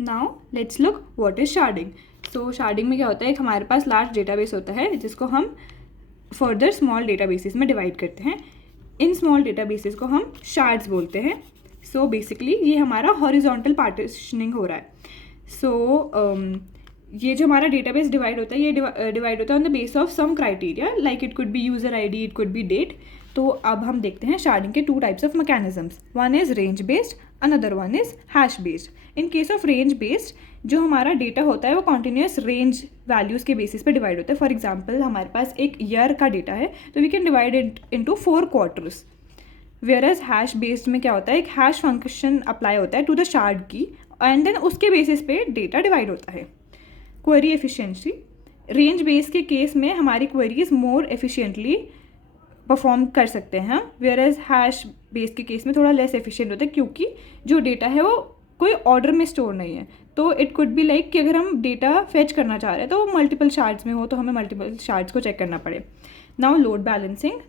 Now let's look what is sharding. So sharding में क्या होता है, एक हमारे पास लार्ज डेटाबेस होता है जिसको हम फर्दर स्मॉल डेटाबेसेस में डिवाइड करते हैं। इन स्मॉल डेटाबेसेस को हम शार्ड्स बोलते हैं। सो बेसिकली ये हमारा हॉरिजॉन्टल पार्टीशनिंग हो रहा है। सो ये जो हमारा डेटाबेस डिवाइड होता है, ये डिवाइड होता है on the base of some criteria, like it could be user ID, it could be date. तो अब हम देखते हैं शार्डिंग के 2 types of mechanisms. One is range based, another one is hash based. In case of range based, जो हमारा data होता है वो कॉन्टिन्यूस रेंज वैल्यूज़ के बेसिस पे डिवाइड होता है। फॉर एग्जाम्पल हमारे पास एक ईयर का डेटा है तो we can divide it into 4 quarters. Whereas hash based में क्या होता है, एक हैश फंक्शन अप्लाई होता है टू द शार्ड की एंड देन उसके बेसिस पे डेटा डिवाइड होता है। क्वेरी एफिशिएंसी, रेंज बेस के केस में हमारी क्वेरीज मोर एफिशिएंटली परफॉर्म कर सकते हैं हम, वेयरएज हैश बेस के केस में थोड़ा लेस एफिशिएंट होता है क्योंकि जो डेटा है वो कोई ऑर्डर में स्टोर नहीं है। तो इट कुड बी लाइक कि अगर हम डेटा फेच करना चाह रहे हैं तो वो मल्टीपल शार्ड्स में हो तो हमें मल्टीपल शार्ड्स को चेक करना पड़े। Now load balancing,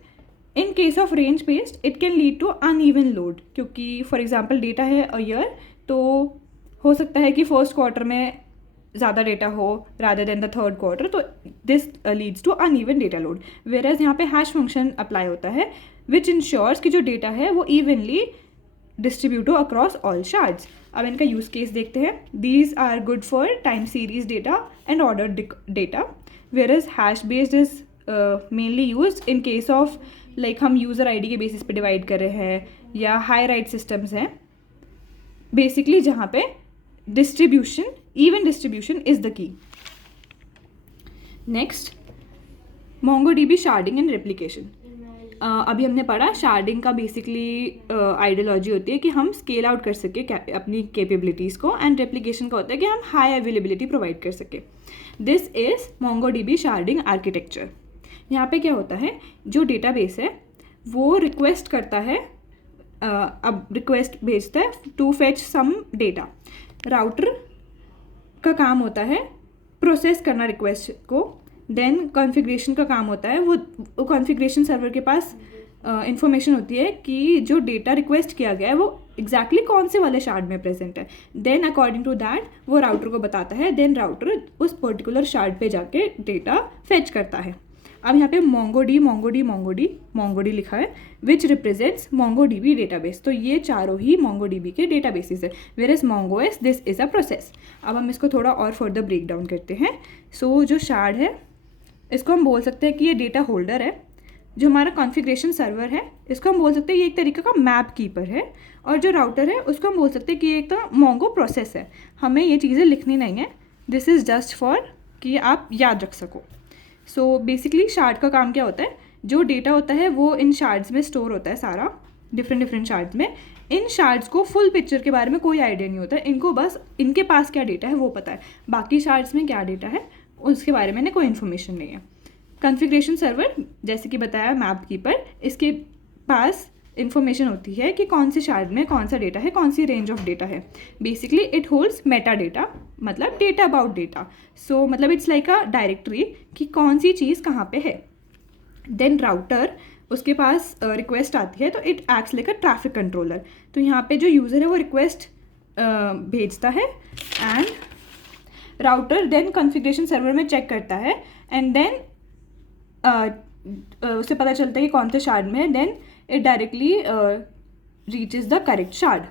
in case of range based it can lead to uneven load, क्योंकि फॉर एग्जांपल डेटा है अ ईयर, तो हो सकता है कि फर्स्ट क्वार्टर में ज़्यादा डेटा हो rather than the third quarter, तो this leads to uneven data load. Whereas यहाँ पे हैश फंक्शन अप्लाई होता है विच इंश्योर्स कि जो डेटा है वो इवनली डिस्ट्रीब्यूट हो अक्रॉस ऑल शार्ड्स। अब इनका यूज केस देखते हैं। These are good for time series data and order data, whereas hash based is mainly use in case of like हम यूज़र आईडी के बेसिस पे डिवाइड कर रहे हैं या हाई राइट सिस्टम्स हैं, बेसिकली जहाँ पे distribution, even distribution is the key. Next, MongoDB sharding and replication. अभी हमने पढ़ा शार्डिंग का बेसिकली आइडियोलॉजी होती है कि हम स्केल आउट कर सके अपनी कैपेबिलिटीज़ को, एंड रेप्लिकेशन का होता है कि हम हाई अवेलेबिलिटी प्रोवाइड कर सके। This is MongoDB sharding architecture. यहाँ पे क्या होता है, जो डेटाबेस है वो रिक्वेस्ट करता है, अब रिक्वेस्ट भेजता है to fetch some data. Router का काम होता है प्रोसेस करना रिक्वेस्ट को, देन कॉन्फ़िगरेशन का काम होता है वो कॉन्फ़िगरेशन सर्वर के पास इंफॉर्मेशन होती है कि जो डेटा रिक्वेस्ट किया गया है वो एग्जैक्टली कौन से वाले शार्ड में प्रेजेंट है। देन अकॉर्डिंग टू दैट वो राउटर को बताता है, देन राउटर उस पर्टिकुलर शार्ड पे जाके डेटा फेच करता है। अब यहाँ पे MongoD लिखा है विच रिप्रेजेंट्स MongoDB डेटाबेस। तो ये चारों ही MongoDB के डेटाबेसेस है। Whereas MongoS this is a process. अब हम इसको थोड़ा और फर्दर ब्रेक डाउन करते हैं। सो जो शार्ड है इसको हम बोल सकते हैं कि ये डेटा होल्डर है। जो हमारा कॉन्फ़िगरेशन सर्वर है इसको हम बोल सकते हैं ये एक तरीके का मैप कीपर है, और जो राउटर है उसको हम बोल सकते हैं कि ये एक तो Mongo प्रोसेस है। हमें ये चीज़ें लिखनी नहीं है, दिस इज़ जस्ट फॉर कि आप याद रख सको। सो बेसिकली शार्ड का काम क्या होता है, जो डेटा होता है वो इन शार्ड्स में स्टोर होता है सारा, डिफरेंट शार्ड्स में। इन शार्ड्स को फुल पिक्चर के बारे में कोई आइडिया नहीं होता, इनको बस इनके पास क्या डेटा है वो पता है, बाकी शार्ड्स में क्या डेटा है उसके बारे में कोई इन्फॉर्मेशन नहीं है। कॉन्फ़िगरेशन सर्वर जैसे कि बताया मैप कीपर, इसके पास इन्फॉर्मेशन होती है कि कौन से शार्ड में कौन सा डेटा है, कौन सी रेंज ऑफ डेटा है। Basically it holds Meta data, मतलब डेटा अबाउट डेटा। सो मतलब इट्स लाइक अ डायरेक्टरी कि कौन सी चीज़ कहाँ पे है। देन राउटर, उसके पास रिक्वेस्ट आती है तो it acts like a traffic controller. तो यहाँ पे जो यूज़र है वो रिक्वेस्ट भेजता है and router then configuration server में चेक करता है एंड देन उसे पता चलता है कि कौन से शार्ड में है, then it directly reaches the correct shard.